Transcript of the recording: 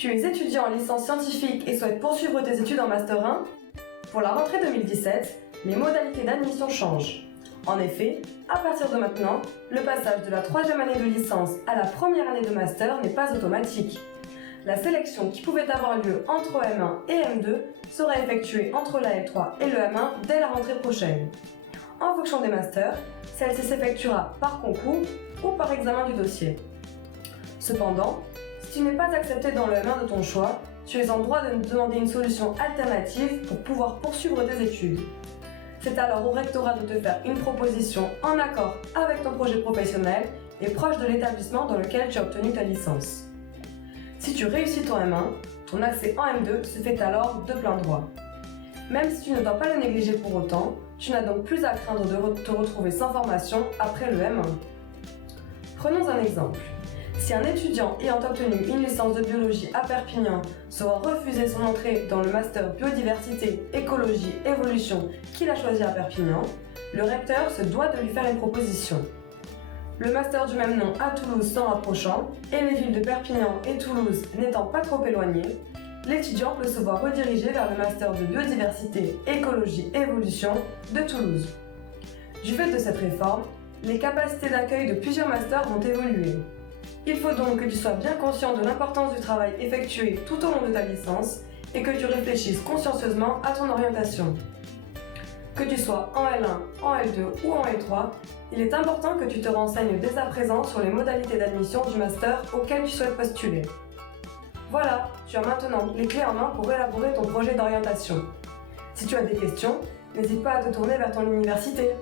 Tu es étudiant en licence scientifique et souhaites poursuivre tes études en Master 1? Pour la rentrée 2017, les modalités d'admission changent. En effet, à partir de maintenant, le passage de la 3e année de licence à la première année de Master n'est pas automatique. La sélection qui pouvait avoir lieu entre M1 et M2 sera effectuée entre la L3 et le M1 dès la rentrée prochaine. En fonction des masters, celle-ci s'effectuera par concours ou par examen du dossier. Cependant, si tu n'es pas accepté dans le M1 de ton choix, tu es en droit de demander une solution alternative pour pouvoir poursuivre tes études. C'est alors au rectorat de te faire une proposition en accord avec ton projet professionnel et proche de l'établissement dans lequel tu as obtenu ta licence. Si tu réussis ton M1, ton accès en M2 se fait alors de plein droit. Même si tu ne dois pas le négliger pour autant, tu n'as donc plus à craindre de te retrouver sans formation après le M1. Prenons un exemple. Si un étudiant ayant obtenu une licence de biologie à Perpignan se voit refuser son entrée dans le master biodiversité, écologie, évolution qu'il a choisi à Perpignan, le recteur se doit de lui faire une proposition. Le master du même nom à Toulouse s'en rapprochant, et les villes de Perpignan et Toulouse n'étant pas trop éloignées, l'étudiant peut se voir redirigé vers le master de biodiversité, écologie, évolution de Toulouse. Du fait de cette réforme, les capacités d'accueil de plusieurs masters vont évoluer. Il faut donc que tu sois bien conscient de l'importance du travail effectué tout au long de ta licence et que tu réfléchisses consciencieusement à ton orientation. Que tu sois en L1, en L2 ou en L3, il est important que tu te renseignes dès à présent sur les modalités d'admission du master auquel tu souhaites postuler. Voilà, tu as maintenant les clés en main pour élaborer ton projet d'orientation. Si tu as des questions, n'hésite pas à te tourner vers ton université.